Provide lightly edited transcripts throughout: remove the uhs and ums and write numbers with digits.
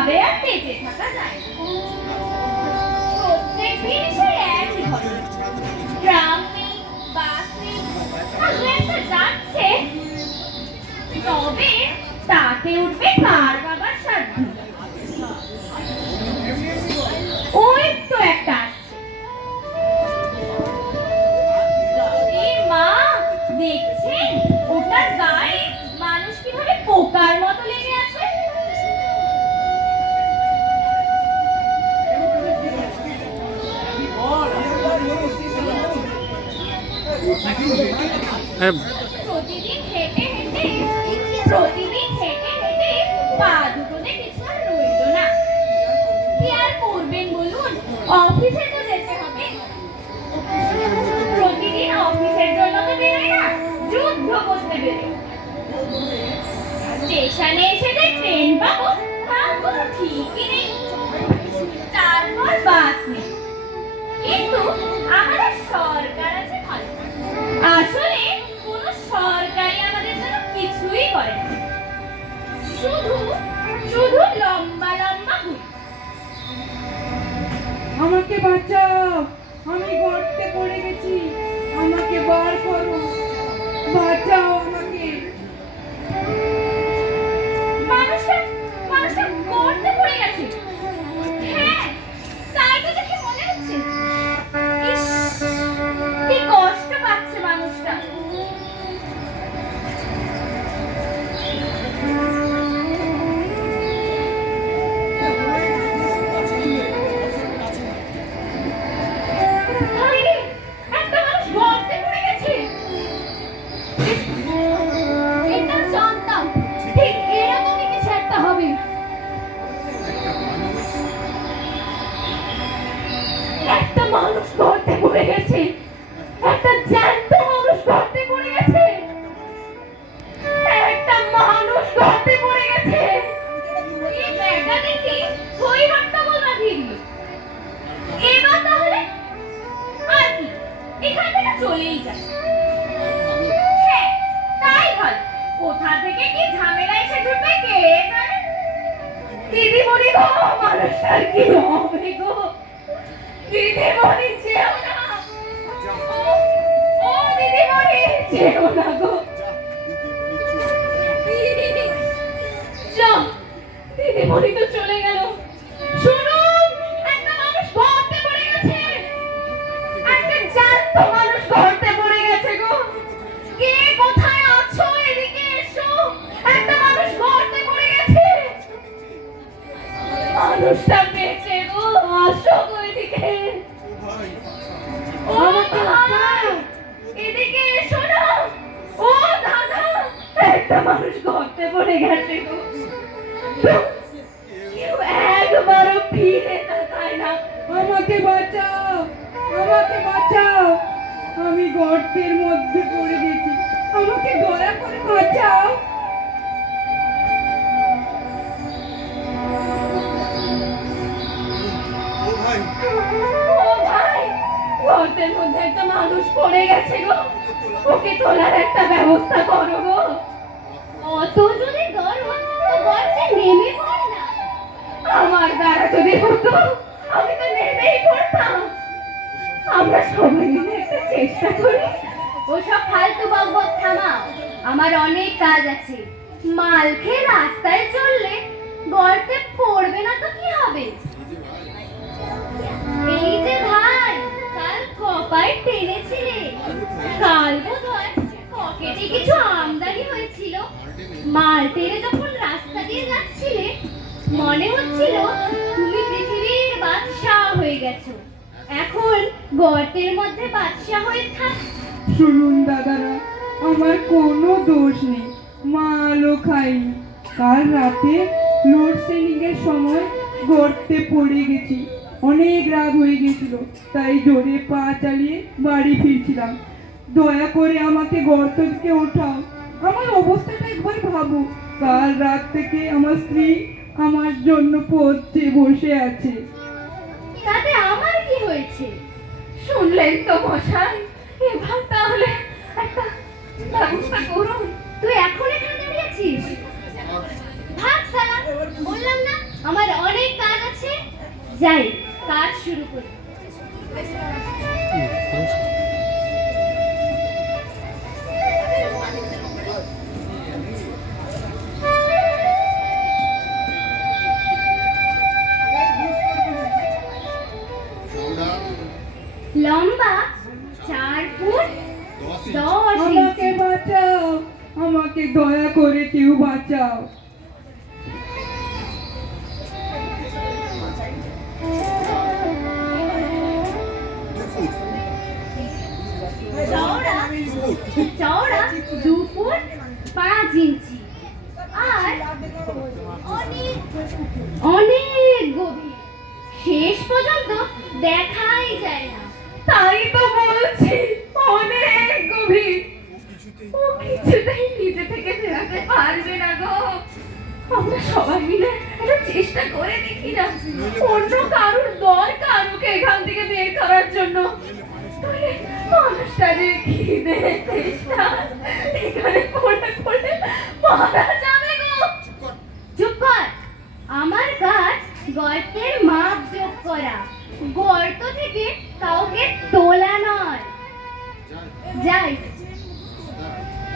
ভাবে আর বেঁচে থাকা যায় না। প্রত্যেক দিন সেই একই ঘটনা, ট্রাম নেই, বাস নেই, আর দু একটা যাচ্ছে, তবে তাতে উঠবে কার বাবার সাধ্য। ওই তো একটা আসছে। মা, দেখছেন ওটার গায়ে মানুষ কিভাবে পোকার মতো লেগে আছে? প্রতিদিন হেঁটে হেঁটে পা দুটোতে কিছু আর রইল না। কি আর করবেন বলুন, অফিসে তো যেতে হবে। প্রতিদিন অফিসের জন্য তো বেরোয় না, যুদ্ধ করতে বেরোয়। স্টেশনে এসে যে ট্রেন পাবো তার কোনো ঠিকই নেই, তারপর বাস নেই। কিন্তু আমাদের সরকার আছে ভালো, আসলে কোন সরকারই আমাদের জন্য কিছুই করে না, শুধু শুধু লম্বা লম্বা ঘুরে। আমাকে বাঁচাও, আমি গর্তে পড়ে গেছি, আমাকে বার করো, বাঁচাও আমাকে। মানুষটা গর্তে পড়ে গেছে। হ্যাঁ, তাই তো দেখে মনে হচ্ছে। ইস, কি কষ্ট পাচ্ছে মানুষটা। আরে, একটা মানুষ গর্তে পড়ে গেছে। এটা জানতাম, ঠিক এরকমই কিছু একটা হবে। একটা মানুষ গর্তে পড়ে গেছে, একটা জ্যান্ত মানুষ গর্তে পড়ে গেছে, একটা মানুষ গর্তে পড়ে গেছে। এই ব্যাটা দেখি হই হট্টগোল বাঁধিয়ে দিল। এবার তাহলে আর কি, এখান থেকে চলেই যায়। হ্যাঁ, তাই ভালো। কোথা থেকে কি ঝামেলা এসে জুটবে কে জানে। দিদিমণি গো, মানুষটার কি হবে গো? দিদিমণি যেও না, ও দিদিমণি যেও না গো। যাও, দিদিমণি তো চলে গেল। শুনুন, একটা মানুষ গর্তে পড়ে গেছে, একটা জ্যান্ত মানুষ গর্তে পড়ে গেছে গো। কে কোথায় আছো, এদিকে এসো, একটা মানুষ গর্তে পড়ে গেছে। মানুষটা বেঁচে গো, আসো গো এদিকে। ও ভাই, এদিকে এসো না। ও দাদা, একটা মানুষ গর্তে পড়ে গেছে গো। কেউ একবারও ফিরে তাকায় না। আমাকে বাঁচাও, আমাকে বাঁচাও, আমি গর্তের মধ্যে পড়ে গেছি, আমাকে দয়া করে বাঁচাও। ও ভাই, গর্তের মধ্যে একটা মানুষ পড়ে গেছে গো, ওকে তোলার একটা ব্যবস্থা করো গো। অত যদি ডর হয় তো গর্তে নেমে পড় না। আমার দ্বারা যদি হতো আমি তো নেমেই পড়তাম। আমরা সবাই মিলে একটা চেষ্টা করি। ওসব ফালতু বকবক থামাও, আমার অনেক কাজ আছে। মাল খেয়ে রাস্তায় চললে গর্তে পড়বে না তো কি হবে? এই যে ভাই, কাল কপায় টেনেছিলে, কাল বোধহয় পকেটে কিছু আমদানি হয়েছিল। মাল টেনে যখন রাস্তা দিয়ে যাচ্ছিলে, মনে হচ্ছিল তুমি পৃথিবীর বাদশাহ হয়ে গেছো। এখন গর্তের মধ্যে বাদশাহ হয়ে থাক। শুনুন দাদারা, আমার কোনো দোষ নেই, মালও খাইনি। কাল রাতে লোডশেডিং এর সময় গর্তে পড়ে গেছি, অনেক রাত হয়ে গেছিল, তাই জোরে পা চালিয়ে বাড়ি ফিরছিলাম। দয়া করে আমাকে গর্ত থেকে ওঠাও। আমার অবস্থাটা একবার ভাবো, কাল রাত থেকে আমার স্ত্রী আমার জন্য পড়তে বসে আছে। তাতে আমার কি হয়েছে? শুনলেন তো মশাই, এবার তাহলে একটা ব্যবস্থা করুন। তুই এখন এখানে দাঁড়িয়ে আছিস? ভাগ সারা, বললাম না আমার 10 আমাকে ইঞ্চি। বাঁচাও, আমাকে দয়া করে কেউ বাঁচাও। চওড়া চওড়া 2 ফুট 5 ইঞ্চি আর অনেক অনেক গভীর, শেষ পর্যন্ত দেখাই যায় না। তাই তো বলছি, অনেক গভীর। ও কিছুতেই নিজে থেকে বেরাতে পারবে না গো। আমরা সবাই মিলে একটা চেষ্টা করে দেখি না, অন্য কারোর দরকার ওকে এখান থেকে বের করার জন্য। তাহলে মানুষটাদের খিদে তেষ্টা এখানে পড়ে পড়ে মারা যাবে গো। চুপ কর। আমার কাজ গর্তের মাপ যোগ করা, গর্ত থেকে কাউকে তোলা নয়। যাই,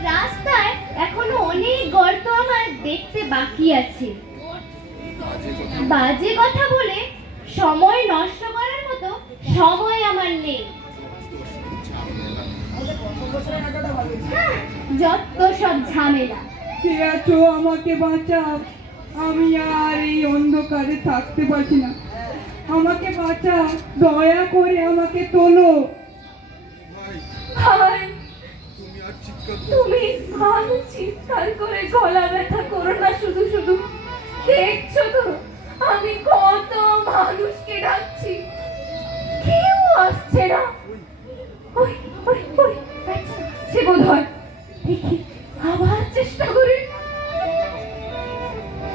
রাস্তায় এখনো অনেক গর্ত আমার দেখতে বাকি আছে। বাজে কথা বলে সময় নষ্ট করার মতো সময় আমার নেই। যত সব ঝামেলা। কে আছো, আমাকে বাঁচাও। আমি আর এই অন্ধকারে থাকতে পারছি না। আমাকে বাঁচাও, দয়া করে আমাকে তোলো। ভাই, তুমি আর চিৎকার করে গলা ব্যথা করো না। শুধু শুধু দেখছো তো আমি কত মানুষকে ডাকছি, কেউ আসছে না। ওই ওই ওই সে বোধ হয়, দেখি আবার চেষ্টা করি।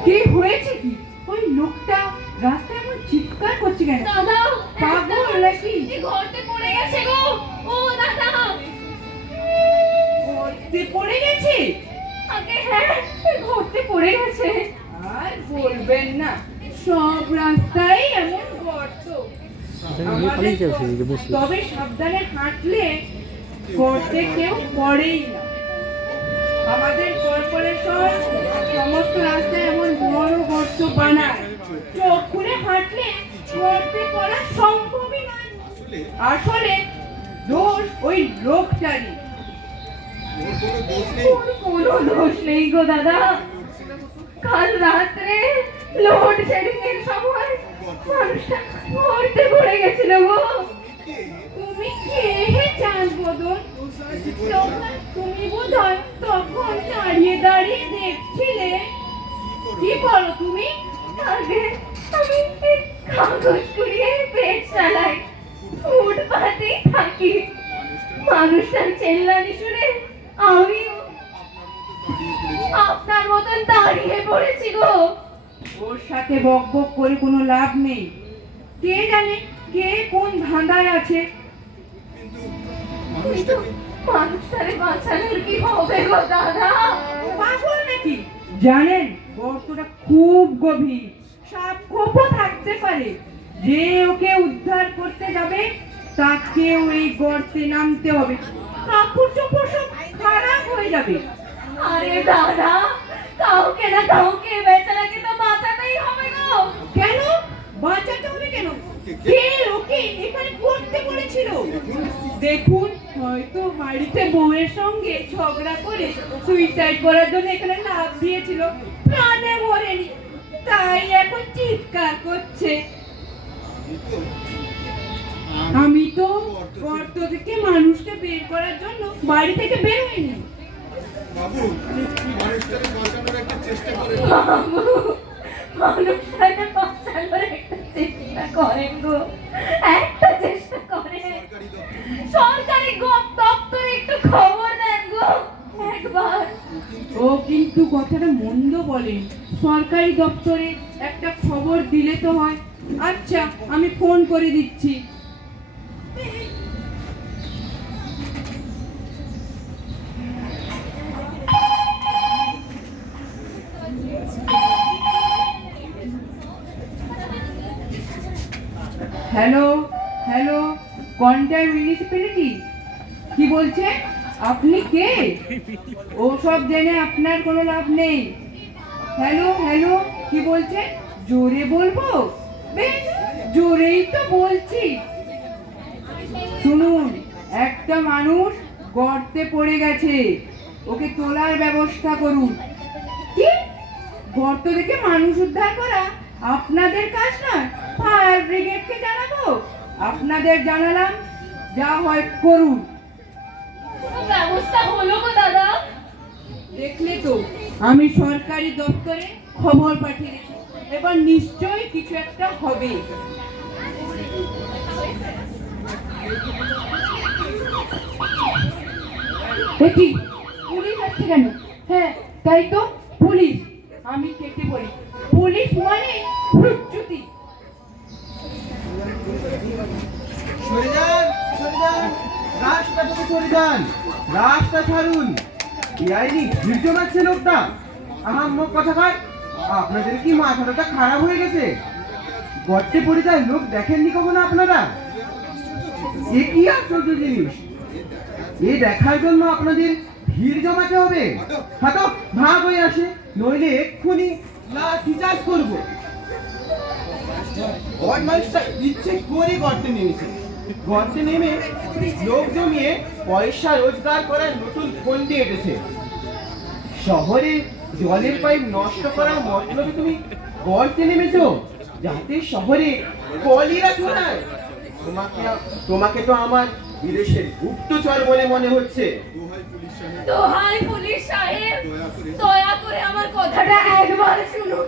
কি হয়েছে কি? ওই লোকটা রাস্তায় এমন চিৎকার করছে কেন? দাদা, পাগল নাকি? এই গর্তে পড়ে গেছে গো। ও দাদা, গর্তে পড়ে গেছে? আগে হ্যাঁ, এই গর্তে পড়ে গেছে। আর বলবেন না, সব রাস্তায় এমন গর্ত। তবে সাবধানে হাঁটলে গর্তে কেউ পড়েই না। আমাদের কর্পোরেশন সমস্ত রাস্তায় এমন বড় গর্ত বানায়, চোখ খুলে হাঁটলে গর্তে পড়া সম্ভবই নয়। আসলে দোষ ওই লোকটারই। ওর কোনো দোষ নেই গো দাদা। কাল রাত্রে লোডশেডিং এর সময় মানুষটা গর্তে পড়ে গেছিল গো। তুমি কে হে চাঁদ বদন? তুমি বোধহয় তখন দাঁড়িয়ে দাঁড়িয়ে দেখছিলে। কি করো তুমি? আগে আমি এই কাগজ কুড়িয়ে পেট চালাই, ফুটপাতেই থাকি। মানুষটার চেল্লানি শুনে আমিও আপনার মতন দাঁড়িয়ে পড়েছি গো। ওর সাথে বক বক করে কোনো লাভ নেই। কে জানে কে কোন ধাঁধায় আছে। কিন্তু মানুষটারে বাঁচানোর কি হবে গো দাদা? পাগল নাকি? জানেন গর্তটা খুব গভীর, সাপ খোপও থাকতে পারে। যে ওকে উদ্ধার করতে যাবে তাকে ওই গর্তে নামতে হবে। কাপড় চোপড় সব খারাপ হয়ে যাবে। আরে দাদা, কাউকে না কাউকে বেচারাকে তো বাঁচাতেই হবে গো। কেন বাঁচাতে হবে কেন? কে ওকে এখানে করতে বলেছিল? দেখুন, হয়তো বাড়িতে বউয়ের সঙ্গে ঝগড়া করে সুইসাইড করার জন্য এখানে লাফ দিয়েছিল, প্রাণে মরেনি, তাই এখন চিৎকার করছে। আমি তো গর্ত থেকে মানুষকে বের করার জন্য বাড়ি থেকে বের হইনি। বাবু, মানুষটাকে বাঁচানোর একটা চেষ্টা করে। বাবু, মানুষটাকে বাঁচানোর একটা চেষ্টা করেন গো, একটা চেষ্টা করেন। সরকারি দপ্তরে একটু খবর দেন গো একবার। ও কিন্তু কথাটা মন্দ বলেন। সরকারি দপ্তরে একটা খবর দিলে তো হয়। আচ্ছা, আমি ফোন করে দিচ্ছি। Hello hello, Contai municipality? কি বলছে? আপনি কে? ও সব জেনে আপনার কোনো লাভ নেই। হ্যালো হ্যালো, কি বলছে? জোরে বলবো? বেশ, জোরেই তো বলছি। শুনুন, একটা মানুষ গর্তে পড়ে গেছে, ওকে তোলার ব্যবস্থা করুন। কি? গর্ত থেকে মানুষ উদ্ধার করা আপনাদের কাজ নয়, ফায়ার ব্রিগেডকে জানাবো। আপনাদের জানালাম, যা হয় করুন। কোনো ব্যবস্থা হলো গো দাদা? দেখলে তো, আমি সরকারি দপ্তরে খবর পাঠিয়েছি, এবার নিশ্চয়ই কিছু একটা হবে। দেখি পুলিশ আসছে কেন? হ্যাঁ তাই তো, পুলিশ। আমি কেটে পড়ি, পুলিশ মানে হুজ্জুতি। সরে যান, সরে যান, রাস্তা থেকে সরে যান, রাস্তা ছাড়ুন। বেআইনি ভিড় জমাচ্ছে লোকটা, আহাম্মক কথা কয়। আপনাদের কি মাথাটা খারাপ হয়ে গেছে? গর্তে পড়ে যায় লোক দেখেননি কখনো আপনারা? এ কি আশ্চর্য জিনিস! এ দেখার জন্য আপনাদের ভিড় জমাতে হবে? হাঁটো, ভাগ হয়ে আসে, নইলে এক্ষুনি লাঠিচার্জ করবো। বদমাইশটা ইচ্ছে করে গর্তে নেমেছে, গর্তে নেমে লোক জমিয়ে পয়সা রোজগার করার নতুন ফন্দি এঁটেছে। শহরে জলের পাইপ নষ্ট করার মতলবে তুমি গর্তে নেমেছো, যাতে শহরে কলিরা ছড়ায়। তোমাকে তো আমার বিদেশের গুপ্তচর বলে মনে হচ্ছে। দোহাই পুলিশ সাহেব, দোহাই পুলিশ সাহেব, দয়া করে দয়া করে আমার কথাটা একবার শুনুন।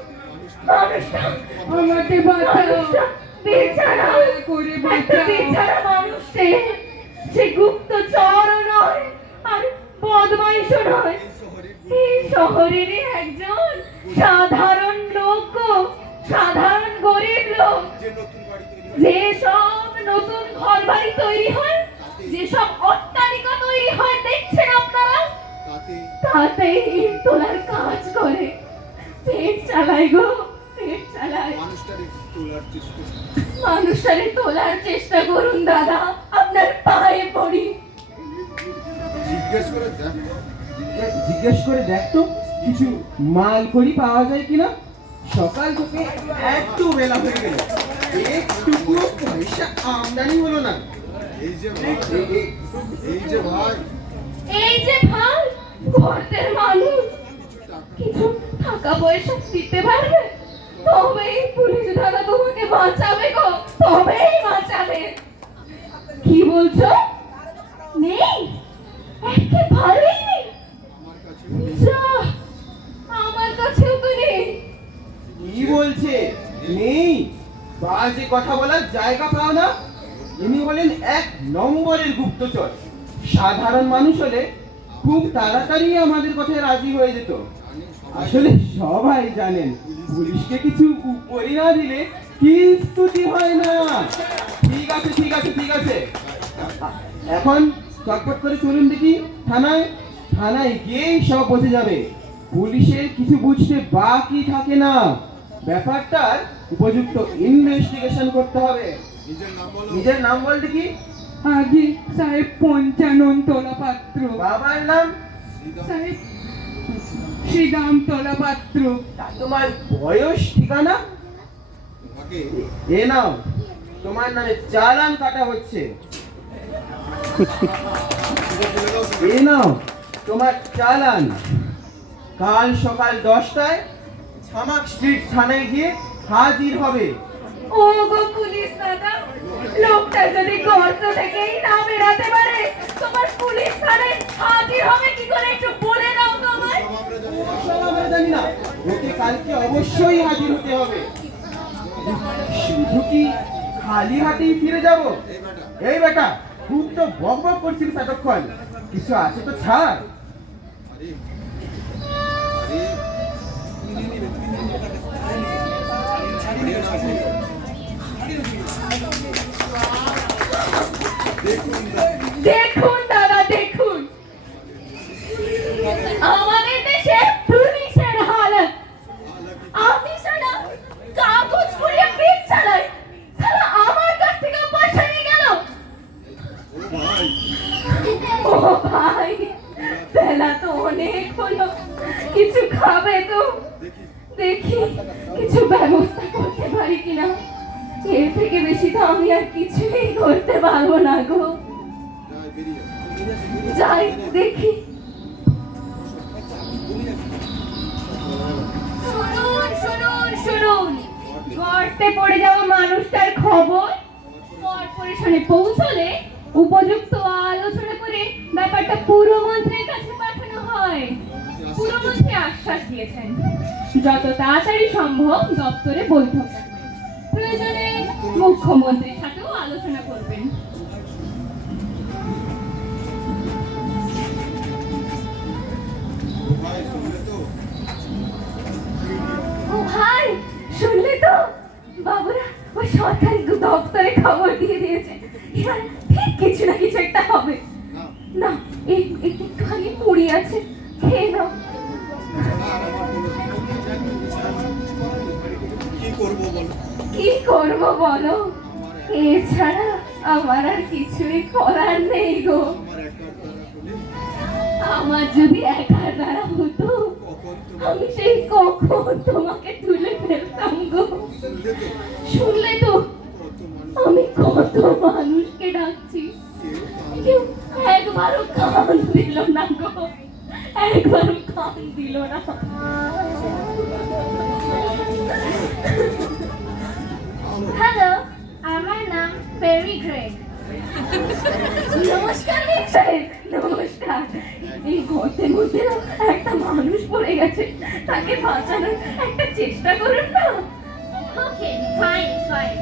মানুষটা, আমাকে বাঁচাও, মানুষটা বেচারা, দয়া করে একটা বাঁচাও। বেচারা মানুষ সে। সে গুপ্তচরও নয় আর বদমাইশও নয়, এই শহরেরই একজন সাধারণ লোক গো, সাধারণ গরিব লোক। যে নতুন বাড়ি তৈরি যে সব নতুন ঘর বাড়ি তৈরি হয়, হয়, যে সব অট্টালিকা তৈরি হয় দেখছেন আপনারা, তাতে তাতেই ইট তোলার কাজ করে। পেট চালায় গো, পেট চালায়। মানুষটারে তোলার চেষ্টা মানুষটারে তোলার চেষ্টা করুন দাদা, আপনার পায়ে পড়ি। জিজ্ঞেস করে দেখ। জিজ্ঞেস করে দেখ তো কিছু মাল করি পাওয়া যায় কিনা। সকাল থেকে একটু বেলা হয়ে গেল, একটুকু পয়সা আমদানি হলো না। এই যে ভাই, এই যে ভাই, এই যে ভাই, গর্তের মানুষ কিছু টাকা পয়সা দিতে পারবে, তবেই পুলিশ দাদা তোমাকে বাঁচাবে গো, তবেই বাঁচাবে। কি বলছো? নেই? একেবারেই নেই? আমার কাছে যা, আমার কাছেও তো নেই। কি বলছে নেই? বাজে কথা বলার জায়গা পাও না। ইনি বলেন এক নম্বরের গুপ্তচর। সাধারণ মানুষ হলে খুব তাড়াতাড়ি আমাদের কথায় রাজি হয়ে যেত। আসলে সবাই জানেন, পুলিশকে কিছু উপরি না দিলে কিস্তুতি হয় না। ঠিক আছে, ঠিক আছে, ঠিক আছে, এখন চটপট করে চলুন দেখি থানায়। থানায় গিয়েই সব বোঝা যাবে। পুলিশের কিছু বুঝতে বাকি থাকে না। ব্যাপারটার উপযুক্ত ইনভেস্টিগেশন করতে হবে। নিজের নাম বলো। নিজের নাম বলতে কি? আগে সাহেব পঞ্চানন তোলা পাত্র। বাবার নাম? সাহেব শ্রীরাম তোলা পাত্র। তা তোমার বয়স, ঠিকানা? তোমাকে এ নাও, তোমার নামে চালান কাটা হচ্ছে। বলে দাও। এ নাও তোমার চালান। কাল সকাল 10টায় ছামাক স্ট্রিট থানায় গিয়ে হাজির হবে। ও গো পুলিশ দাদা, লোকটা যদি গর্ত থেকেই না বেরাতে পারে, তোমার পুলিশ থানায় হাজির হবে কি করে একটু বলে দাও তো আমায়। সব আমরা জানি না। ও সব আমরা জানি না, ওকে কালকে অবশ্যই হাজির হতে হবে। শুধু কি খালি হাতেই ফিরে যাব? এই বেটা, এই বেটা, খুব তো বক বক করছিস এতক্ষণ, কিছু আছে তো ছাড়। আরে আরে নিয়ে নিবে, তুমি নিয়ে নিবে। ছাড়িয়ে না বলো। দেখুন না, দেখুন দাদা, দেখুন আমাদের দেশে পুলিশের হালত। অফিসাররা কাগজ করিয়ে পেট চালায়, সালা আমার কাছ থেকে পয়সা নিয়ে গেল। ও ভাই, ও ভাই, বেলা তো অনেক হলো, কিছু খাবে তো? দেখি দেখি কিছু ব্যবস্থা করতে পারি কিনা। এর থেকে বেশি তো আমি আর কিছুই করতে পারবো না গো। যাই বেরিয়ে যাও। যাই দেখি। শুনুন শুনুন শুনুন, গর্তে পড়ে যাওয়া মানুষটার খবর কর্পোরেশনে পৌঁছলে উপযুক্ত আলোচনা করে ব্যাপারটা পুরমন্ত্রীর কাছে পাঠানো হয়। পুরমন্ত্রী আশ্বাস দিয়েছেন যত তাড়াতাড়ি সম্ভব দপ্তরে বৈঠক রাখবেন, প্রয়োজনে মুখ্যমন্ত্রীর সাথেও আলোচনা করবেন। ভাই শুনলে তো? ও ভাই, শুনলি তো? বাবুরা ওই সরকারি দপ্তরে খবর দিয়ে দিয়েছে, এবার ঠিক কিছু না কিছু একটা হবে। না, না, একটুখানি পুড়ি আছে, খেয়ে নাও। আর আমার কি করবো বলো? কি করবো বলো? এছাড়া আমার আর কিছুই করার নেই গো। আমার একার দ্বারা হলে আমার যদি একার দ্বারা হতো, কখন আমি সেই কখন তোমাকে তুলে ফেলতাম গো। শুনলে তো? শুনলে তো? কত মানুষ আমি কত মানুষকে ডাকছি, কেউ কেউ একবারও কান দিল না গো, একবারও কান দিল না। হ্যালো, আমার নাম পেরি গ্রেগ। নমস্কার মেম সাহেব, নমস্কার। এই গর্তের মধ্যে না একটা মানুষ পড়ে গেছে, তাকে বাঁচানোর একটা চেষ্টা করুন না। ওকে, ফাইন ফাইন।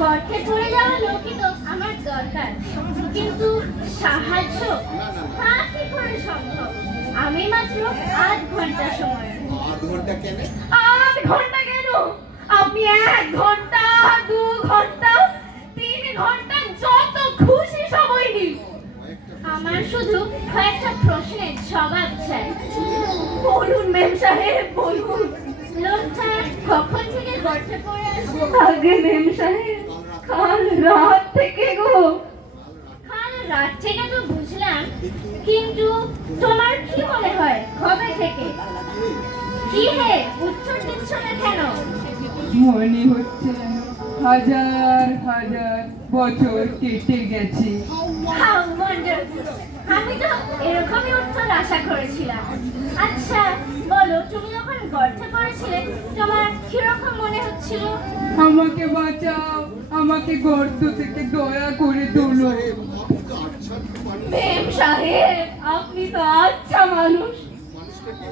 গর্তে পড়ে যাওয়া লোকই তো আমার দরকার, কিন্তু সাহায্য তা কি করে সম্ভব? আমি মাত্র 8 ঘন্টা সময়। 8 ঘন্টা কেন? 8 ঘন্টা কেন? আপনি 1 ঘন্টা, 2 ঘন্টা, 3 ঘন্টা যত খুশি সময় নিন। আমার শুধু কয়েকটা প্রশ্নের জবাব চাই। বলুন মেম সাহেব, বলুন। লোকটা কখন থেকে গর্তে পড়ে আসবে? আগে মেম সাহেব, কাল রাত থেকে গো। কাল রাত থেকে তো বুঝলাম, কিন্তু তোমার কি মনে হয় কবে থেকে? কি হে, উত্তর দিচ্ছ না কেন? মনে হচ্ছে যেন হাজার হাজার বছর কেটে গেছে। How wonderful! আমি তো এরকমই উত্তর আশা করেছিলাম। আচ্ছা বলো, তুমি যখন গর্তে পড়েছিলে তোমার কিরকম মনে হচ্ছিল? আমাকে বাঁচাও, আমাকে গর্ত থেকে দয়া করে তোলো। আপনি তো আচ্ছা মানুষ, মেম সাহেব, আপনি তো আচ্ছা মানুষ। মানুষটাকে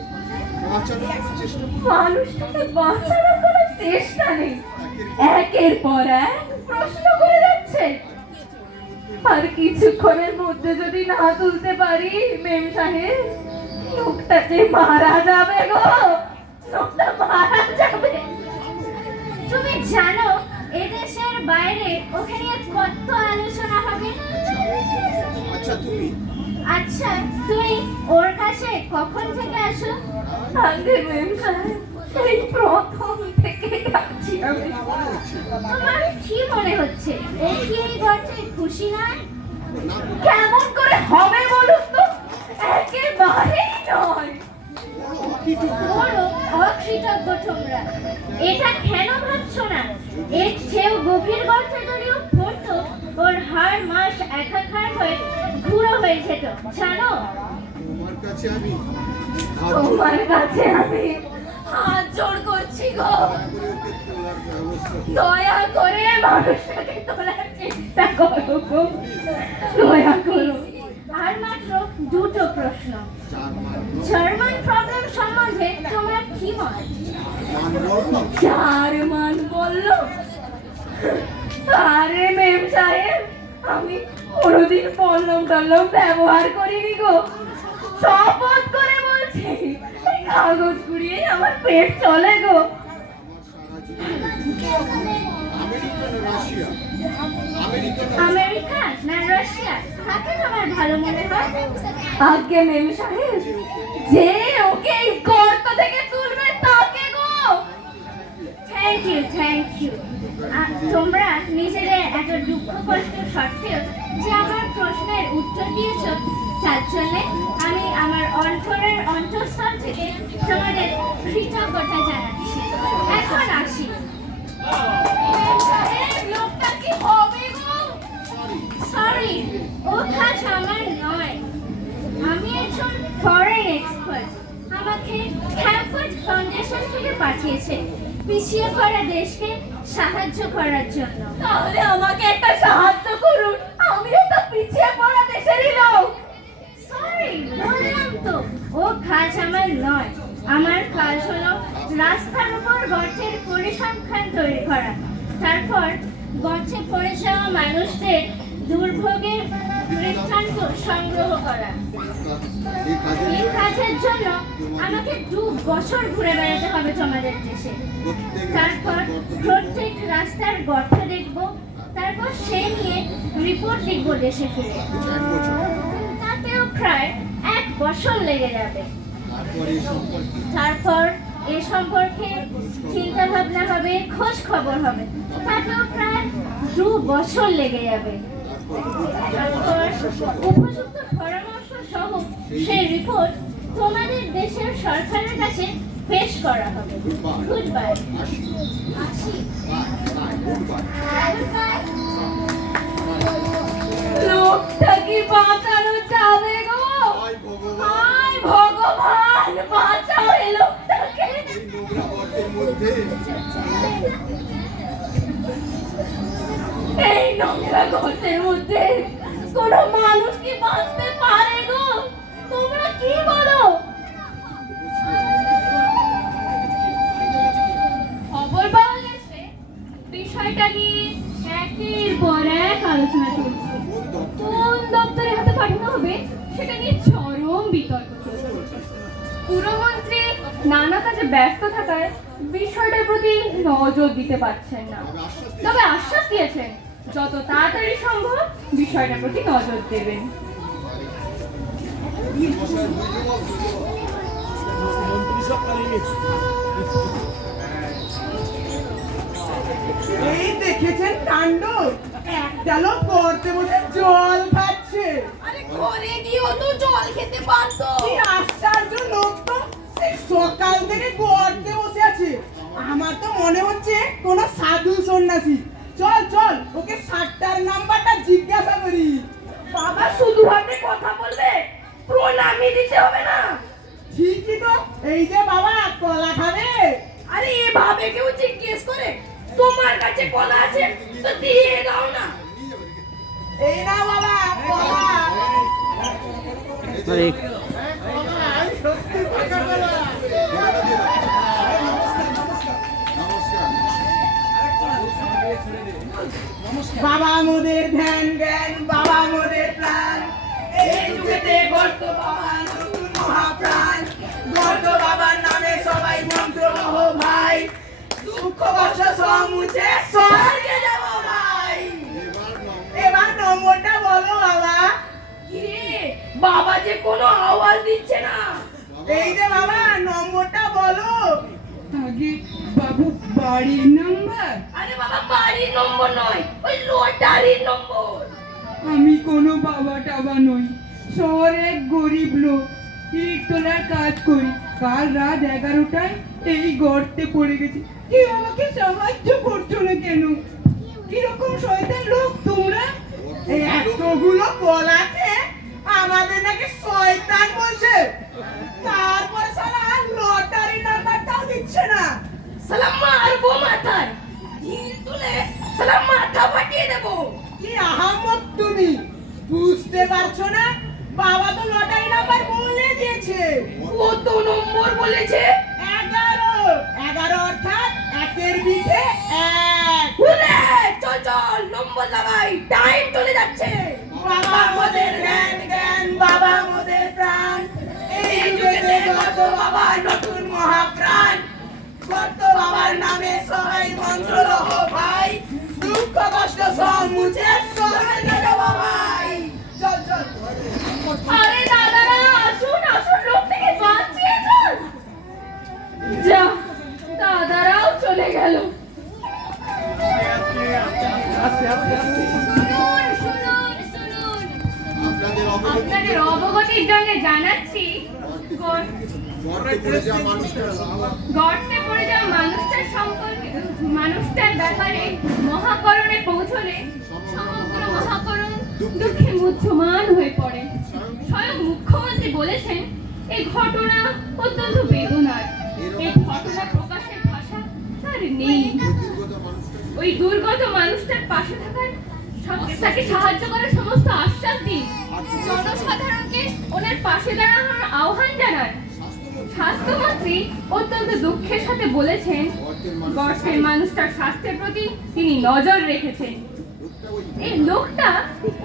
বাঁচানোর চেষ্টা করুন। মানুষটাকে বাঁচানোর কোনো চেষ্টা নেই, একের পর এক প্রশ্ন করে যাচ্ছে। আর কিছুক্ষণের মধ্যে যদি না তুলতে পারি মেম সাহেব, লোকটা যে মারা যাবে গো, লোকটা মারা যাবে। তুমি জানো এদেশের বাইরে ওখানে কত আলোচনা হবে? আচ্ছা তুমি আচ্ছা তুমি ওর কাছে কখন থেকে আসো? আগে মেম সাহেব, সেই প্রথম থেকে যাচ্ছি আমি। তোমার কি মনে হচ্ছে ও কি এই গর্তে খুশি নয়? কেমন করে হবে বলুন তো? একেবারেই নয়। বড় অকৃতজ্ঞ তোমরা। এটা কেন ভাবছো না? এর চেয়েও গভীর গর্তে যদিও পড়তো, ওর হাড় মাস একাকার হয়ে গুঁড়ো হয়ে যেত, জানো? তোমার কাছে আমি তোমার কাছে আমি হাত জোড় করছি গো, দয়া করে ওকে তোলার ব্যবস্থা করুন। দয়া করে মানুষটাকে তোলার চেষ্টা করো গো, দয়া করো। আর মাত্র দুটো প্রশ্ন। চার মানব জার্মান প্রবলেম সম্বন্ধে তোমার কি মত? মানব চার মান বললো? আরে মেম সাহেব, আমি কোনোদিন পল্লম টল্লম ব্যবহার করিনি গো, শপথ করে বলছি। এই কাগজ কুড়িয়ে আমার পেট চলে গো। আমেরিকা না রাশিয়া? আমেরিকা না আমেরিকা না রাশিয়া, কাকে তোমার ভালো মনে হয়? আগে মেম সাহেব, যে ওকে এই গর্ত থেকে তুলবে তাকে গো। Thank you thank you. তোমরা নিজেদের এত দুঃখ কষ্ট সত্ত্বেও যে আমার প্রশ্নের উত্তর দিয়েছ, তার জন্য আমি আমার অন্তরের অন্তঃস্থল থেকে তোমাদের কৃতজ্ঞতা জানাচ্ছি। এখন আসি। মেম সাহেব, লোকটা কি হবে গো? সরি, ও কাজ আমার নয়। আমি একজন ফরেন এক্সপার্ট। আমাকে হ্যামফোর্ড ফাউন্ডেশন থেকে পাঠিয়েছে পিছিয়ে পড়া দেশকে সাহায্য করার জন্য। তাহলে আমাকে একটা সাহায্য করুন, আমিও তো পিছিয়ে পড়া দেশেরই লোক। সরি, বললাম তো ও কাজ আমার নয়। আমার কাজ হলো রাস্তার উপর গর্তের পরিসংখ্যান তৈরি করা, তারপর গর্তে পড়ে যাওয়া মানুষদের দুর্ভোগের বৃত্তান্ত সংগ্রহ করা। এই কাজের জন্য আমাকে 2 বছর ঘুরে বেড়াতে হবে তোমাদের দেশে। তারপর প্রত্যেক রাস্তার গর্ত দেখব, তারপর সে নিয়ে রিপোর্ট লিখবো দেশে ফিরে। তাতেও প্রায় 1 বছর লেগে যাবে। তারপর এ সম্পর্কে চিন্তা ভাবনা হবে, খোঁজ খবর হবে, তাতেও প্রায় 2 বছর লেগে যাবে। তারপর উপযুক্ত পরামর্শ সহ সেই রিপোর্ট তোমাদের দেশের সরকারের কাছে পেশ করা হবে। Goodbye. আসি। Goodbye. লোকটা কি বাঁচানো যাবে গো? হায় ভগবান, বাঁচাও এই লোকটাকে। এই নোংরা গর্তের মধ্যে এই নোংরা গর্তের মধ্যে কোনো মানুষ কি বাঁচতে পারে গো? তোমরা কি বলো? খবর পাওয়া গেছে বিষয়টা নিয়ে একের পর এক আলোচনা চলছে। কোন দপ্তরের হাতে পাঠানো হবে সেটা নিয়ে চরম বিতর্ক চলছে। পুরমন্ত্রী নানা কাজে ব্যস্ত থাকায় বিষয়টার প্রতি নজর দিতে পারছেন না, তবে আশ্বাস দিয়েছেন যত তাড়াতাড়ি সম্ভব বিষয়টার প্রতি নজর দেবেন। এই দেখেছেন কাণ্ড, একটা লোক গর্তে বসে জল খাচ্ছে। আরে ঘরে গিয়েও তো জল খেতে পারতো। কি আশ্চর্য লোক তো, সেই সকাল থেকে গর্তে বসে আছে। আমার তো মনে হচ্ছে কোন সাধু সন্ন্যাসী। চল চল, ওকে 60টার নাম্বারটা জিজ্ঞাসা করি। বাবা শুধু হাতে কথা বলবে, প্রণামী দিতে হবে না? ঠিকই তো, এই যে বাবা কলা খাবে। আরে এভাবে কেউ জিজ্ঞেস করে? তোমার কাছে কলা আছে তো দিয়ে দাও না। এই না বাবা কলা। সত্যি পাকা কলা। বাবা মোদের ধ্যান জ্ঞান, বাবা মোদের প্রাণ। এই যুগেতে গর্ত বাবা নতুন মহাপ্রাণ। গর্ত বাবার নামে সবাই মন্ত্র লহ ভাই। দুঃখ কষ্ট সমুচে স্বর্গে যাব ভাই। এবার নম্বরটা বলো বাবা। কি বাবা যে কোনো আওয়াজ দিচ্ছে না। এই যে বাবা নম্বরটা বলো। আগে বাবু বাড়ির নাম্বার। আরে বাবা বাড়ির নম্বর নয়, ওই লটারির নম্বর। আমি কোনো বাবা টাবা নই, শহরে এক গরিব লোক, ইট তোলার কাজ করি। কাল রাত 11টায় এই গর্তে পড়ে গেছি। কেউ আমাকে সাহায্য করছো না কেন? কিরকম শয়তান লোক তোমরা? এই এতগুলো কলাকে আমাদের নাকি শয়তান বলছে, তারপর সারা লটারি নাম্বারটাও দিচ্ছে না। সালাম মারবো মাথায়, ঢিল তুলে সালাম মাথা ফাটিয়ে দেবো। কি আহাম্মক তুমি, বুঝতে পারছো না? বাবা তো লটারি নাম্বার বলে দিয়েছে। কত নম্বর বলেছে? 11 অর্থাৎ 1-এর বিঘে 1। উরে, চল চল নম্বর লাগাই, টাইম চলে যাচ্ছে। বাবা মোদের জ্ঞান জ্ঞান, বাবা মোদের প্রাণ। এই যুগেতে গর্ত বাবা নতুন মহাপ্রাণ। গর্ত বাবার নামে সবাই মন্ত্র লহ ভাই। দুঃখ কষ্ট সব মুছে স্বর্গে যাব ভাই। চল চল। আরে দাদারা আসুন আসুন, লোক থেকে বাঁচিয়ে চল। যা, দাদারাও চলে গেল। আপনাদের অবগতির জন্য জানাচ্ছি, গর্তে পড়ে যাওয়া গর্তে পড়ে যাওয়া মানুষটার ব্যাপারে মহাকরণে পৌঁছলে সমগ্র মহাকরণ দুঃখে মুহ্যমান হয়ে পড়ে। স্বয়ং মুখ্যমন্ত্রী বলেছেন এই ঘটনা অত্যন্ত বেদনার। এই ঘটনা প্রকাশের ভাষা তার নেই। ওই দুর্গত মানুষটার পাশে থাকার তাকে সাহায্য করার সমস্ত আশ্বাস দিন। জনসাধারণকে ওনার পাশে দাঁড়ানোর আহ্বান জানান। স্বাস্থ্যমন্ত্রী অত্যন্ত দুঃখের সাথে বলেছেন গর্তের মানুষটার স্বাস্থ্যের প্রতি তিনি নজর রেখেছেন। এই লোকটা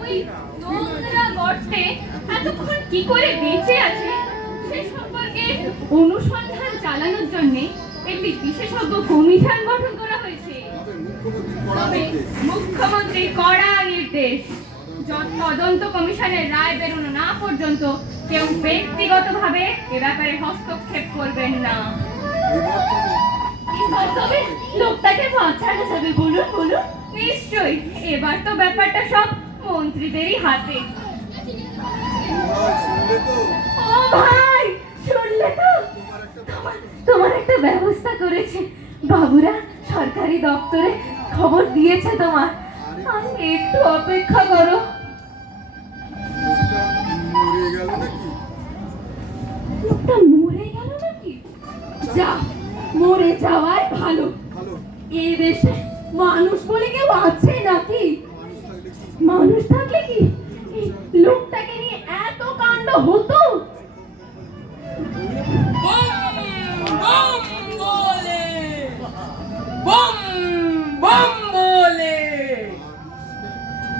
ওই নোংরা গর্তে এতক্ষণ কি করে বেঁচে আছে সে সম্পর্কে অনুসন্ধান চালানোর জন্য একটি বিশেষজ্ঞ কমিশন গঠন করা হয়েছে। তবে মুখ্যমন্ত্রীর কড়া নির্দেশ, তদন্ত কমিশনের রায় বেরোনো না পর্যন্ত কেউ ব্যক্তিগতভাবে এ ব্যাপারে হস্তক্ষেপ করবেন না। এবার তবে লোকটাকে বাঁচানো যাবে, বলুন বলুন। নিশ্চয়ই, এবার তো ব্যাপারটা সব মন্ত্রীদেরই হাতে। ও ভাই, শুনলে তো? তোমার একটা ব্যবস্থা করেছে বাবুরা, সরকারি দপ্তরে খবর দিয়েছে তোমার। আর একটু অপেক্ষা করো। মরে গেল নাকি? লোকটা মরে গেল নাকি? যা, মরে যাওয়াই ভালো। ভালো, এই দেশে মানুষ বলে কেউ আছে নাকি? মানুষ থাকলে কি এই লোকটাকে নিয়ে এত কাণ্ড হতো?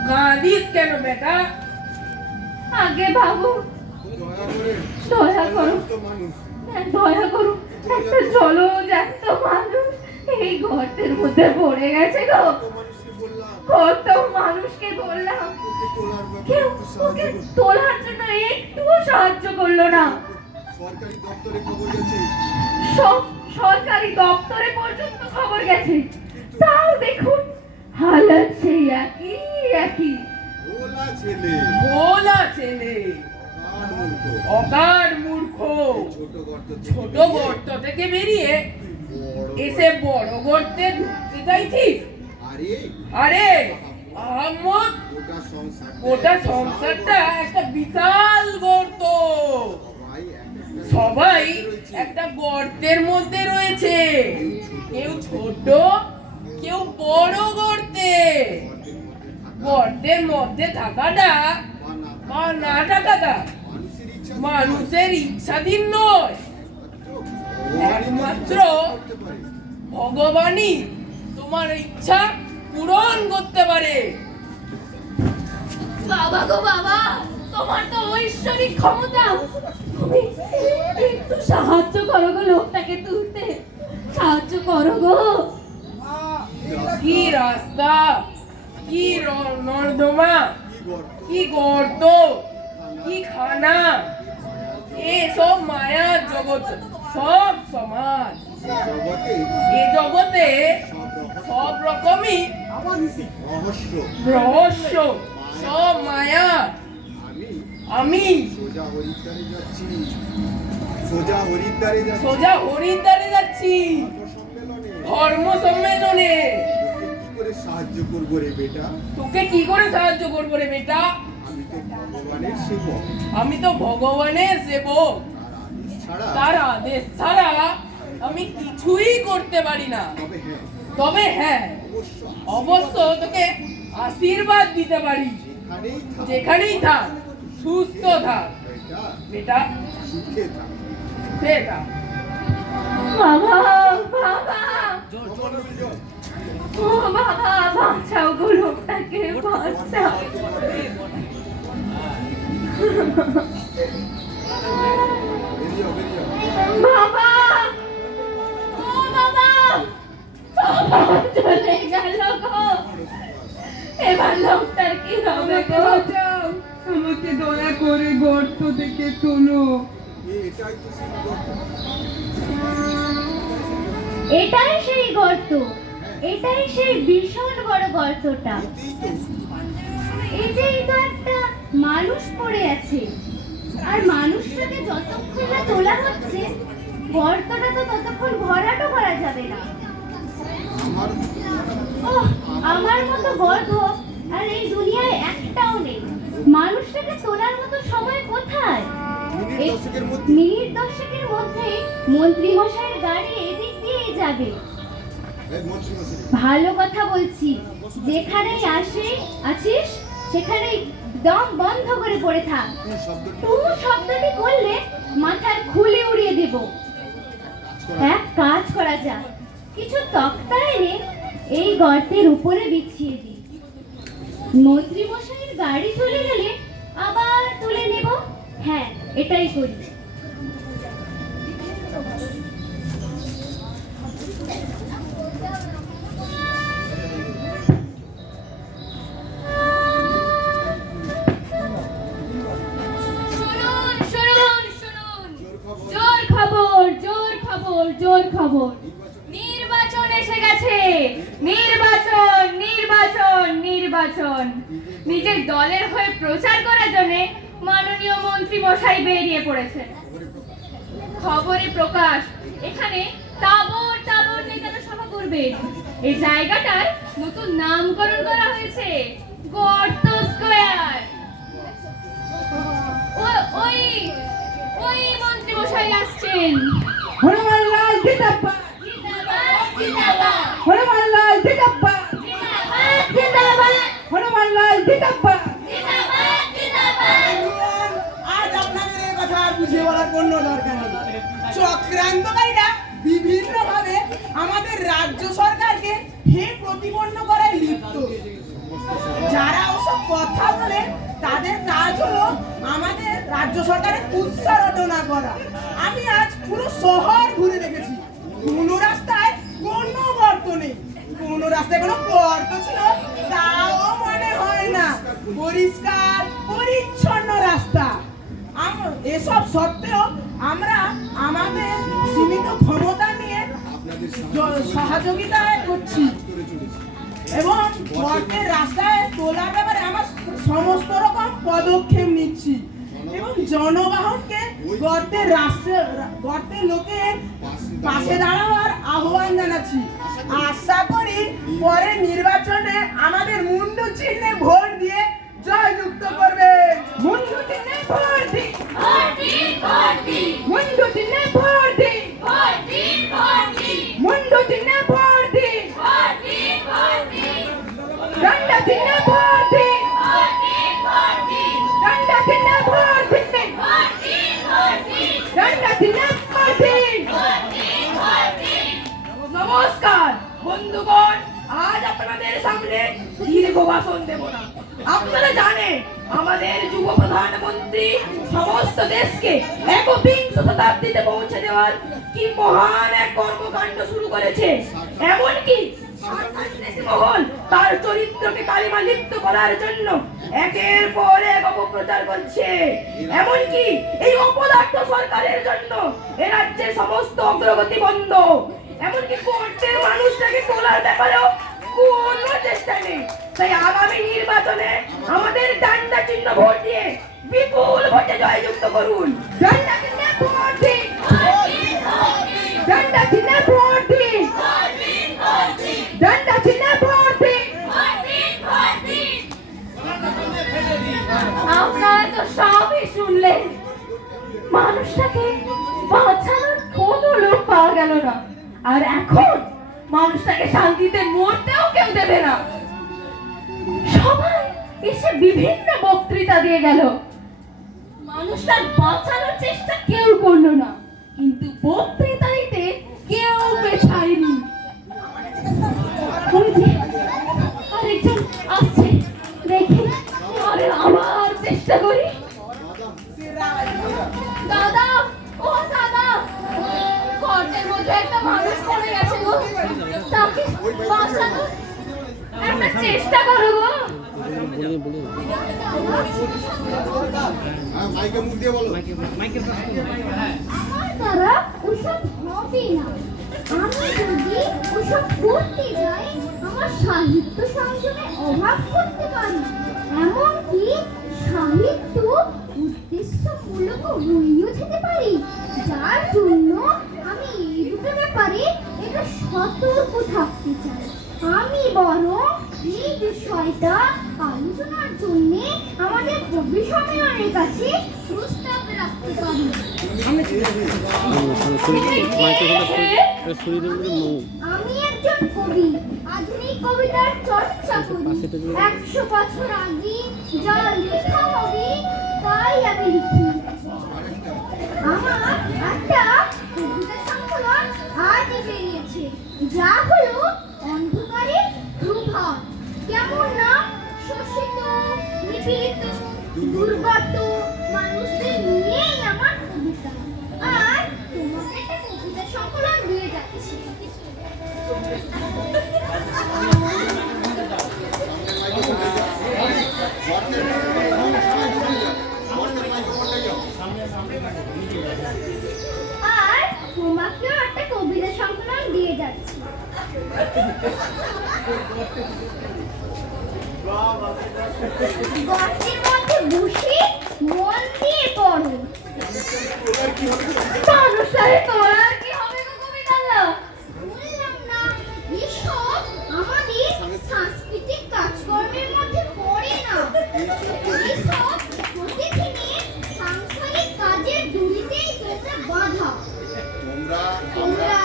কাঁদিস কেন বেটা? আগে বাবু, দয়া করে দয়া করো, তো মানুষ দয়া করো। একটা জলজান্ত মানুষ এই গর্তের মধ্যে পড়ে গেছে গো। তো মানুষকে বললাম কত মানুষকে বললাম, ওকে তোলার ব্যাপারে কেউ একটু সাহায্য ওকে করুন। তোলার জন্য একটুও সাহায্য করলো না। সরকারি দপ্তরে খবর গেছে, সব সরকারি দপ্তরে পর্যন্ত খবর গেছে, তাও দেখুন হালত সেই একই একই। ওলা ছেলে ভোলা ছেলে, আর মূর্খ, অগাধ মূর্খ, ছোট গর্ত থেকে ছোট বেরিয়ে গর্ত থেকে বেরিয়ে বড় এসে বড় গর্তে ঢুকতে চাইছিস? আরে আরে আহমদ, গোটা সংসারটা একটা বিশাল গর্ত। সবাই একটা গর্তের মধ্যে রয়েছে, কেউ ছোট কেউ বড় গর্তে। গর্তের মধ্যে থাকাটা বা না থাকাটা মানুষের ইচ্ছাধীন নয়, একমাত্র ভগবানই তোমার ইচ্ছা পূরণ করতে পারে। বাবা গো বাবা, তোমার তো ঐশ্বরিক ক্ষমতা। তুমি একটু সাহায্য করো গো লোকটাকে তুলতে, সাহায্য করো গো। কি রাস্তা, কি নর্দমা, কি গর্ত, কি খানা, এসব মায়ার জগৎ, সব সমাজ। এ জগতে সব রকমই রহস্য, সব মায়া। আমি সোজা হরিদ্বারে যাচ্ছি ধর্ম সম্মেলনে। সাহায্য করবো রে বেটা, তোকে কি করে সাহায্য করবো রে বেটা? আমি তো ভগবানের সেবক, আমি তো ভগবানের সেবক, তার আদেশ ছাড়া আমি কিছুই করতে পারি না। তবে হ্যাঁ, অবশ্য তোকে আশীর্বাদ দিতে পারি, যেখানেই থাক সুস্থ থাক বেটা, সুখে থাক। বেটা বাবা বাবা, ও বাবা, বাঁচাও গো লোকটাকে, বাঁচাও। বাবা, ও বাবা, বাবা চলে গেল গো। এবার লোকটার কি হবে গো? বাঁচাও, আমাকে দয়া করে গর্ত থেকে তোলো। এটাই তো সেই গর্ত। এটাই সেই গর্ত, এটাই সেই ভীষণ বড় গর্তটা। এটাই তো একটা মানুষ পড়ে আছে, আর মানুষটাকে যতক্ষণ না তোলা হচ্ছে গর্তটা তো ততক্ষণ ভরাটও করা যাবে না। ওহ, আমার মতো গর্ত আর এই দুনিয়ায় একটাও নেই। দশেকের মধ্যে মিনিট 10 মধ্যেই মন্ত্রী মশাইয়ের গাড়ি এদিক দিয়েই যাবে। এই মন্ত্রী মশাই, ভালো কথা বলছি, যেখানেই আছিস সেখানেই দম বন্ধ করে পড়ে থাক। এই শব্দটি তুই শব্দটি করলে মাথার খুলে উড়িয়ে দেব। এক কাজ করা যাক, কিছু তক্তা এনে এই গর্তের উপরে বিছিয়ে দিই। মন্ত্রী মশাইয়ের গাড়ি চলে গেলে আবার তুলে নেব। হ্যাঁ, এটাই করি। শুনুন শুনুন শুনুন, জোর খবর জোর খবর জোর খবর, নির্বাচন এসে গেছে। নির্বাচন নির্বাচন নির্বাচন। নিজের দলের হয়ে প্রচার করার জন্য মাননীয় মন্ত্রী মশাই বেরিয়ে পড়েছেন। খবরে প্রকাশ, এখানে তাবড় তাবড় নেতারা সভা করবে। এই জায়গাটার নতুন নামকরণ করা হয়েছে গর্ত স্কয়ার। ওই ওই মন্ত্রী মশাই আসছেন। হনুমানলাল জিন্দাবাদ, জিন্দাবাদ জিন্দাবাদ হনুমানলাল জিন্দাবাদ, জিন্দাবাদ জিন্দাবাদ হনুমানলাল জিন্দাবাদ। জিন্দাবাদ জিন্দাবাদ। আজ আপনাদের এই কথা আর বুঝিয়ে বলার কোনো দরকার নেই। চক্রান্তকারীরা বিভিন্নভাবে আমাদের রাজ্য সরকারকে হে প্রতিপন্ন করায় লিপ্ত। যারা ওসব কথা বলে তাদের কাজ হলো আমাদের রাজ্য সরকারের উৎসারটনা করা। আমি আজ পুরো শহর ঘুরে দেখেছি, কোনো রাস্তায় কোনো গর্ত নেই। কোনো রাস্তায় কোনো গর্ত ছিল তাও মনে হয় না। পরিষ্কার পরিচ্ছন্ন রাস্তা। এসব সত্ত্বেও আমরা আমাদের সীমিত ক্ষমতা নিয়ে আপনাদের সহযোগিতা করছি করে চলেছে। এবং গর্তের রাস্তায় তোলার ব্যাপারে আমার সমস্ত রকম পদক্ষেপ নিচ্ছি এবং জনবাহনকে গর্তের লোকের পাশে দাঁড়াবার আহ্বান জানাচ্ছি। আশা করি পরে নির্বাচনে আমাদের মুন্ডু চিহ্নে ভোট দিয়ে জয়যুক্ত করবে। মুন্ডু চিহ্নে ভোট দিন, ভোট দিন ভোট দিন মুন্ডু চিহ্নে ভোট দিন, ভোট দিন ভোট দিন মুন্ডু চিহ্নে ভোট দিন, ভোট দিন ভোট দিন ডান্ডা চিহ্নে ভোট দিন, ভোট দিন ভোট দিন ডান্ডা চিহ্নে ভোট দিন, ভোট দিন ভোট দিন ডান্ডা চিহ্নে ভোট দিন। ভোট দিন ভোট দিন। নমস্কার বন্ধুগণ, আজ আপনাদের সামনে দীর্ঘ ভাষণ দেব না। আপনারা জানেন আমাদের যুব প্রধানমন্ত্রী সমস্ত দেশকে একবিংশ শতাব্দীতে পৌঁছে দেওয়ার কি মহান এক কর্মকাণ্ড শুরু করেছে। এমনকি সন্ত্রাসী মহল তার চরিত্রকে কালিমা লিপ্ত করার জন্য একের পর এক অপপ্রচার করছে। এমনকি এই অপদার্থ সরকারের জন্য এ রাজ্যের সমস্ত অগ্রগতি বন্ধ। এমনকি কোর্টের মানুষটাকে তোলার ব্যাপারেও কোনো চেষ্টা নেই। তাই আগামী নির্বাচনে আমাদের ডান্ডা চিহ্ন ভোট দিয়ে বিপুল ভোটে জয়যুক্ত করুন। ডান্ডা চিহ্নে ভোট দিন, ডান্ডা চিহ্নে ভোট দিন, ডান্ডা চিহ্নে ভোট দিন। আপনারা তো সবই শুনলেন। মানুষটাকে বাঁচানোর কোনো লোক পাওয়া গেল না, আর এখন মানুষটাকে শান্তিতে মরতেও কেউ দেবে না। সবাই এসে বিভিন্ন বক্তৃতা দিয়ে গেল, মানুষটার বাঁচানোর চেষ্টা কেউ করলো না, কিন্তু বক্তৃতা দিতে কেউ পেছায়নি। ওই যে আরেকজন আসছে, দেখি আরে আবার চেষ্টা করি। দাদা, ও দাদা, গর্তের মধ্যে একটা মানুষ পড়ে গেছে গো, তাকে বাঁচানোর একটা চেষ্টা করো গো। হ্যাঁ, মাইকে মুখ দিয়ে বলো। আমার দ্বারা ওসব হবে না। আমি যদি ওসব করতে যাই আমার সাহিত্য সংযমে অভাব করতে পারি। এমনকি সাহিত্য উদ্দেশ্যমূলক হয়েও যেতে পারি, যার জন্য আমি এই দুটো ব্যাপারে একটু সতর্ক থাকতে চাই। আমি বরং এই বিষয়টা আলোচনার জন্য আমাদের কবি সম্মেলনের কাছে প্রস্তাব রাখতে পারি। আমি একজন কবি, আধুনিক কবিতার চর্চা করি। 100 বছর আগে যা লেখা হবে তাই আমি লিখি। আমার একটা কবিতা সংকলন আজ বেরিয়েছে, যা হলো অন্ধকারের প্রভাব। কেমন না শোষিত, নিপীড়িত, দুর্গত মানুষদের নিয়েই আমার কবিতা। আর তোমাকে একটা কবিতা সংকলন দিয়ে যাচ্ছি। আর তোমাকেও একটা কবিতা সংকলন দিয়ে যাচ্ছি। গর্তের মধ্যে বসে মন দিয়ে পড়ো। মানুষটারে তোলার কি হবে গো কবিতাল্লা? বললাম না, এসব আমাদের সাংস্কৃতিক কাজকর্মের মধ্যে পড়ে না। এসব প্রতিদিনের সাংসারিক কাজের দড়িতেই তোমরা বাঁধা। তোমরা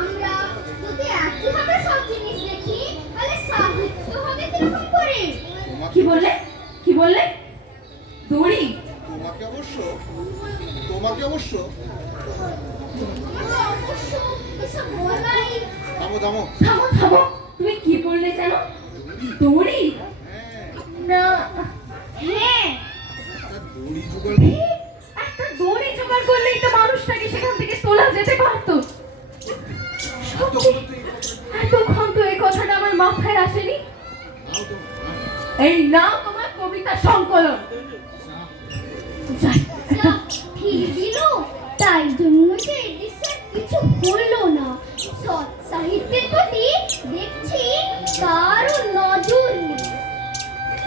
আমরা যদি একইভাবে সব জিনিস দেখি, তাহলে সাহিত্য হবে কিরকম করে? কি বললে? কি বললে? দড়ি? তোমাকে অবশ্য আমাকে অবশ্য এসব বলাই। থামো থামো থামো থামো, তুমি কি বললে যেন? দড়ি? না, হ্যাঁ, একটা দড়ি জোগাড় একটা দড়ি জোগাড় করলেই তো মানুষটাকে সেখান থেকে তোলা যেতে পারতো। এতক্ষণ তো এই কথাটা আমার মাথায় আসেনি। এই নাও তোমার কবিতা সংকলন। যাই, যা ফিরে দিল, তাই জন্য যে এদেশে কিছু হলো না। সৎ সাহিত্যের প্রতি দেখছি কারো নজর নেই।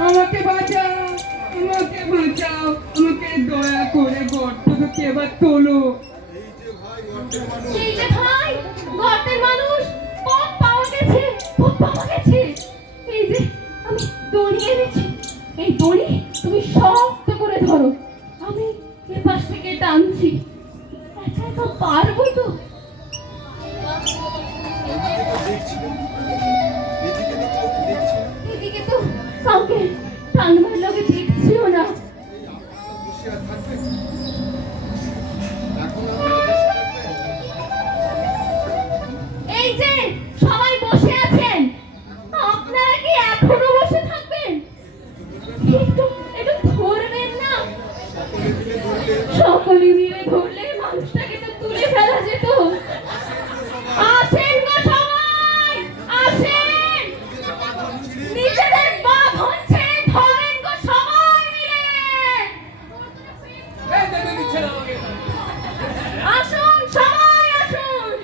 আমাকে বাঁচাও, আমাকে বাঁচাও, আমাকে দয়া করে গর্ত থেকে এবার তোলো। এই যে ভাই গর্তের মানুষ এই যে ভাই গর্তের মানুষ, পথ পাওয়া গেছে, পথ পাওয়া গেছে। এই যে আমি দড়ি এনেছি, এই দড়ি তুমি শক্ত করে ধরো, আমি এপাশ থেকে টানছি। একা একা পারবো তো? এদিকে তো দেখছি না। এদিকে তো কাউকে দেখছি না। এদিকে তো কাউকে টানবার লোকে দেখছিও না। এই আপনারা বসে আর থাকবে এখন আপনারা বসে থাকবে এই যে সবাই বসে আছেন, আপনারা কি এখনো বসে থাকবেন? একটু একটু ধরবেন না? সকলে মিলে ধরলে মানুষটাকে তো তুলে ফেলা যেত। আসেন গো সবাই, আসেন, নিজেদের বাঁধন ছেড়ে ধরেন গো সবাই মিলে। আসুন সবাই আসুন।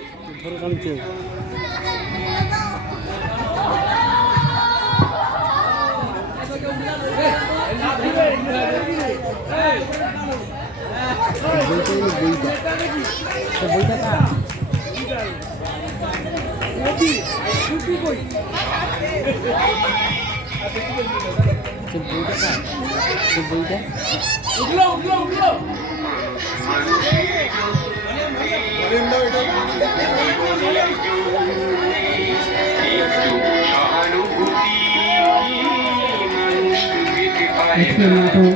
বলেন না এটা আজকের নাটক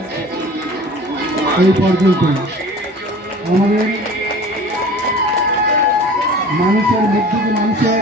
এই পর্যন্ত। আমাদের মানুষের মধ্যে মানুষের